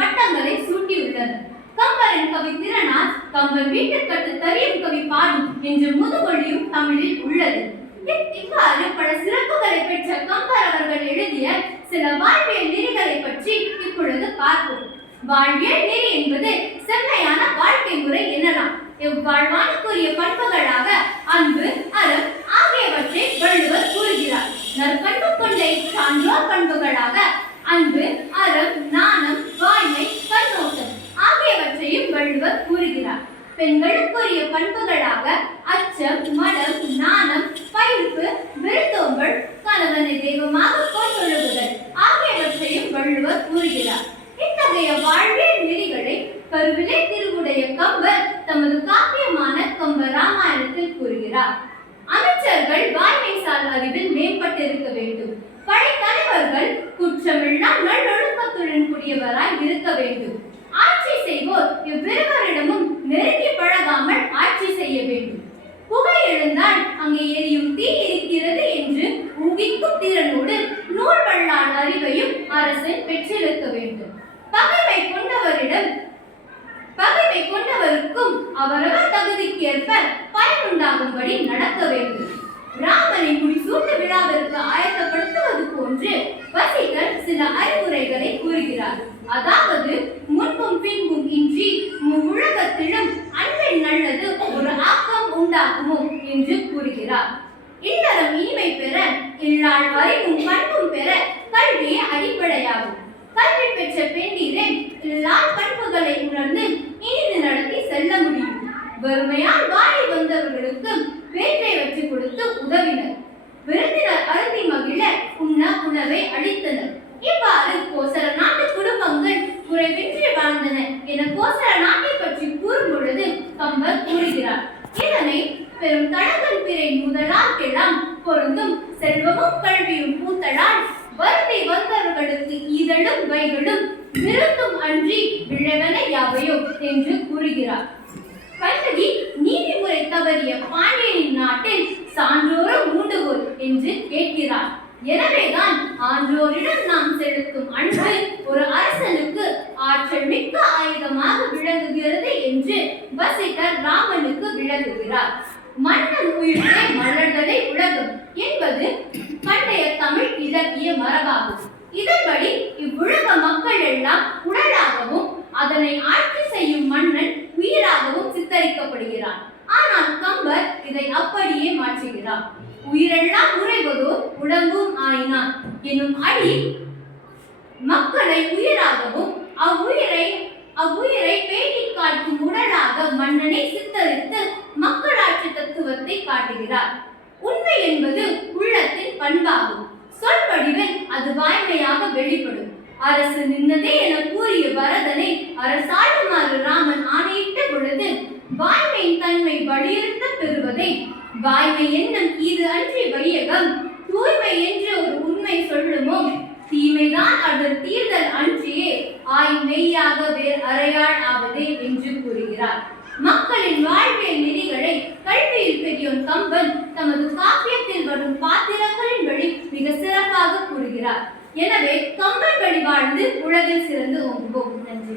பட்டங்களை சூட்டியுள்ளது. கம்பரன் கவி திறனார் கம்பன் வீட்டுக்கட்டு தரியும் கவி பாடும் என்ற முதுமொழியும் தமிழில் உள்ளது. இவ்வாறு பல சிறப்புகளை பெற்ற கம்பர் அவர்கள் எழுதிய சில வாழ்வியல் நெறிகளை பற்றி இப்பொழுது பார்ப்போம். வாழ்வியல் நெறி என்பது செம்மையான வாழ்க்கை முறை என்னலாம் இவ்வாழ்வானுக்குரிய பண்புகளாக அன்பு அறம் ஆகியவற்றை வள்ளுவர் கூறுகிறார். நற்பண்பு கொண்ட சான்றோர் பண்புகளாக அன்பு வள்ளுவர் கூறுகிறார். பெண்களுக்குரிய பண்புகளாக அச்சம் மடம் நாணம் பயிர்ப்பு விருந்தோம்பல் கணவனை தெய்வமாக கொண்டொழுகுதல் ஆகியவற்றையும் வள்ளுவர் கூறுகிறார். இத்தகைய வாழ்வியல் நெறிகளை கருவிலே திருவுடைய கம்பர் தமது காப்பியமான கம்ப ராமாயணத்தில் கூறுகிறார். அமைச்சர்கள் வாய்மைசால் அறிவில் மேம்பட்டிருக்க வேண்டும். எழுந்தான் அங்கே எரியும் தீ இருக்கிறது என்று ஊகிக்கும் திறனோடு நூல் வண்ணான் அறிவையும் அரசன் பெற்றிருக்க வேண்டும். பகைமை கொண்டவரிடம் பகைமை கொண்டவருக்கும் அவரவர் தகுதிக்கேற்ப பயனுண்டாகும்படி நடக்க வேண்டும். ராமனை முடிசூட்டு விழாவிற்கு ஆயத்தப்படுத்துவது போன்று வசிகர் சில அறிவுரைகளை கூறுகிறார். அதாவது முன்பும் பின்பும் இன்றி உலகத்திலும் அன்பின் நல்லது ஒரு ஆக்கம் உண்டாகுமோ? என்று கூறுகிறார். இல்லறம் இனிமை பெற இல்லாள் அறிவும் பண்பும் பெற கல்வியே அடிப்படையாகும். கல்வி பெற்ற பெண்டீரே எல்லா பண்புகளை உணர்ந்து இனிது நடத்தி செல்ல முடியும். வறுமையால் வாழி வந்தவர்களுக்கு வேற்றை வச்சு கொடுத்து உதவினர். விருந்தினர் அருந்தி மகிழ உண்ண உணவை அளித்தனர். இவ்வாறு கோசல நாட்டு குடும்பங்கள் குறைவின்றி வாழ்ந்தன என கோசல நாட்டை பற்றி கூறும் பொழுது கம்பர் கூறுகிறார். செல்வமும் கல்வியும் பூத்தலால் வருந்தி வந்தவர்களுக்கு இதழும் வைகளும் விருந்தும் அன்றி விழவன யாவையோ என்று கூறுகிறார். கல்வி நீதிமுறை தவறிய பாண்டியனின் நாட்டில் சான்றோரும் ஊண்டுகோல் என்று கேட்கிறார். எனவேதான் ஆன்றோரிடம் நாம் செலுத்தும் அன்பு ஒரு அரசனுக்கு ஆற்றல் மிக்க ஆயுதமாக விளங்குகிறது என்று வசிட்டர் ராமனுக்கு விளங்குகிறார் மன்னன் உயிர்களை மலர்தலை உலகம் என்பது சித்தரிக்கப்படுகிறான் ஆனால் கம்பர் இதை அப்படியே மாற்றுகிறார் உயிரெல்லாம் உறைவதோ உடம்பும் ஆயினான். எனும் அடி மக்களை உயிராகவும் அவ்வுயிரை அவ்வுயிரை பேட்டி காட்டும் உடலாக மன்னனை சித்தரித்து மக்களாட்சி தத்துவத்தை காட்டுகிறார். உண்மை என்பது உள்ளத்தின் பண்பாகும். சொல் வடிவில் அது வாய்மையாக வெளிப்படும். அரசு நின்னதே என கூறிய பரதனை அரசாளுமாறு ராமன் ஆணையிட்ட பொழுது வாய்மையின் தன்மை வலியுறுத்த பெறுவதை. வாய்மை எண்ணம் இது அன்றி வையகம். தூய்மை என்று ஒரு உண்மை சொல்லுமோ? தீமைதான் அதன் தீர்தல் அன்றியே ஆய் மெய்யாக வேர் அறையாள் ஆவதே என்று கூறுகிறார். மக்களின் வாழ்வியல் நெறிகளை கல்வியில் பெரியோன் கம்பன் தமது காப்பியத்தில் வரும் பாத்திரங்களின் வழி மிக சிறப்பாக கூறுகிறார். எனவே கம்பன் வழி வாழ்ந்து உலகில் சிறந்து ஓங்குவோம். நன்றி.